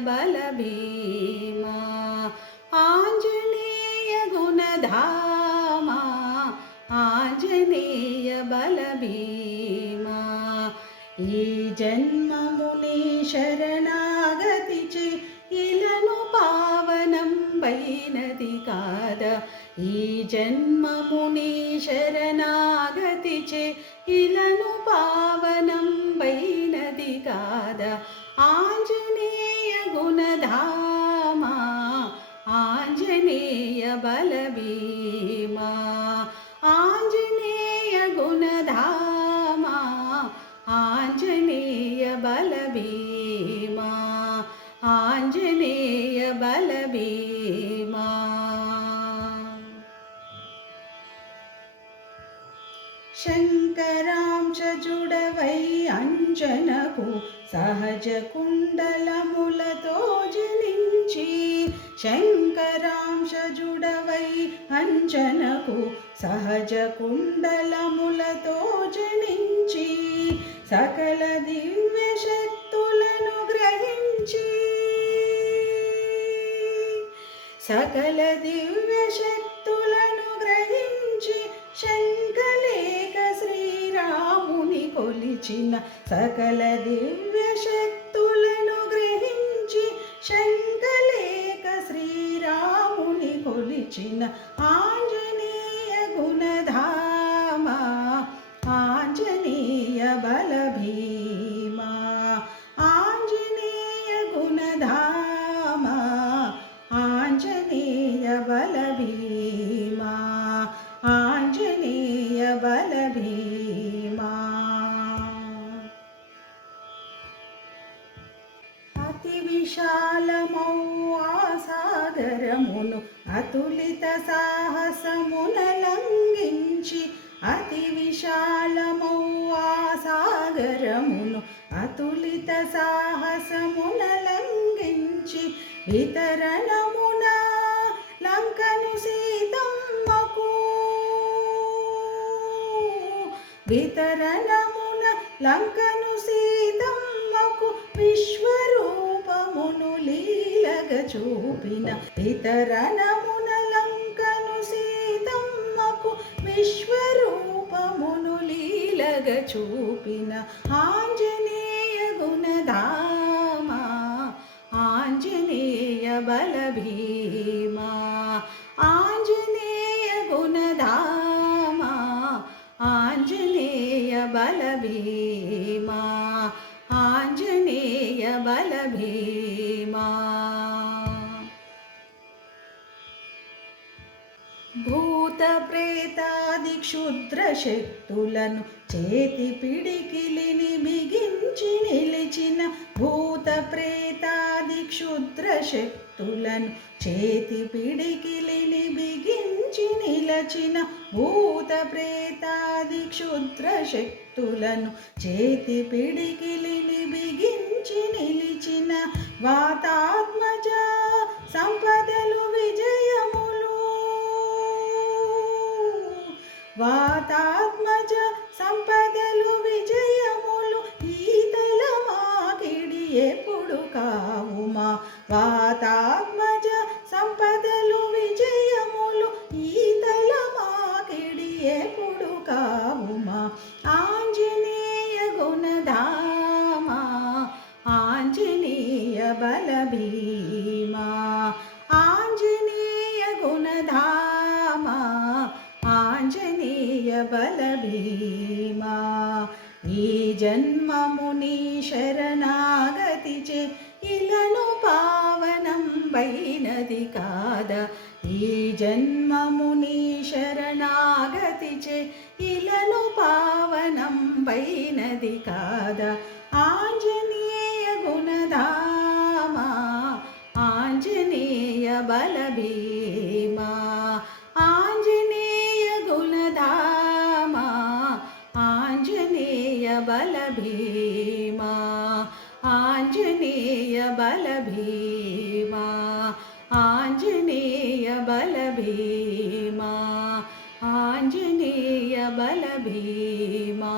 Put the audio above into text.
बल भीमा आञ्जनेय गुणधामा आञ्जनेय बल भीमा ఈ జన్మముని శరణాగతిచే ఇలను పావనం బైనది కాద ఈ జన్మముని శరణాగతిచే ఇలను పావనం బైనది కాద ఆంజనేయ గుణధామా ఆంజనేయ బల భీమా ఆంజనేయ గుణధామా ఆంజనేయ బల భీమా ఆంజనేయ బల భీమా శంకరాంశజుడవై అంజనకు సహజ కుండలములతో జనించి శంకరాంశజుడవై అంజనకు సహజ కుండలములతో జనించి సకల దివ్య శక్తులను గ్రహించి సకల దివ్య శక్తులను గ్రహించి శంకలేక శ్రీరాముని కొలిచిన సకల దివ్య శక్తులను గ్రహించి శంకలేక శ్రీరాముని కొలిచిన ఆంజనేయ గుణధామా ఆంజనేయ బల భీమా ఆంజనేయ గుణధామా ఆంజనేయ బల భీమా ఆంజనేయ బల భీమా అతి విశాలమౌ ఆ సాగరమును అతులిత సాహసమున లంఘించి అతి విశాలమౌ ఆ సాగరమును అతులిత సాహసమున లంఘించి వితరణమున లంకను సీతమ్మకు వితరణమున లంకను సీతమ్మకు విశ్వరూపమును లీలగ చూపిన వితరణమున లంకను సీతమ్మకు విశ్వరూపమును లీలగ చూపిన ఆంజనేయ గుణధామా ఆంజనేయ బల భీమా ఆంజనేయ గుణధామా ఆంజనేయ బల భీమా ఆంజనేయ బల భీమా భూత ప్రేతాది క్షుద్ర శక్తులను చేతి పిడికిలిని బిగించి నిలిచిన భూత ప్రేతాది క్షుద్ర శక్తులను చేతి పిడికిలిని బిగించి నిలచిన భూత ప్రేతాది క్షుద్ర శక్తులను చేతి పిడికిలిని బిగించి నిలిచిన వాతాత్మజ సంపదలు విజయములు వాతాత్మజ సంపదలు విజయములు ఈతల మాకిడి ఎప్పుడు కావుమా వాతాత్మజ సంపదలు విజయములు ఈతల మాకిడి ఎప్పుడు కావుమా ఆంజనేయ గుణధామా ఆంజనేయ బల భీమా ఆంజనేయ గుణధామా ఆంజనేయ బల భీమా ఈ జన్మముని శరణాగతిచే ఇలను పావనం బైనది కాద ఈ జన్మముని శరణాగతిచే ఇలను పావనం బైనది కాద ఆంజనేయ గుణధామా ఆంజనేయ బల భీమా ఆంజనేయ గుణధామా ఆంజనేయ బల భీమా ఆంజనేయ బల భీమా ఆంజనేయ బల భీమా ఆంజనేయ బల భీమా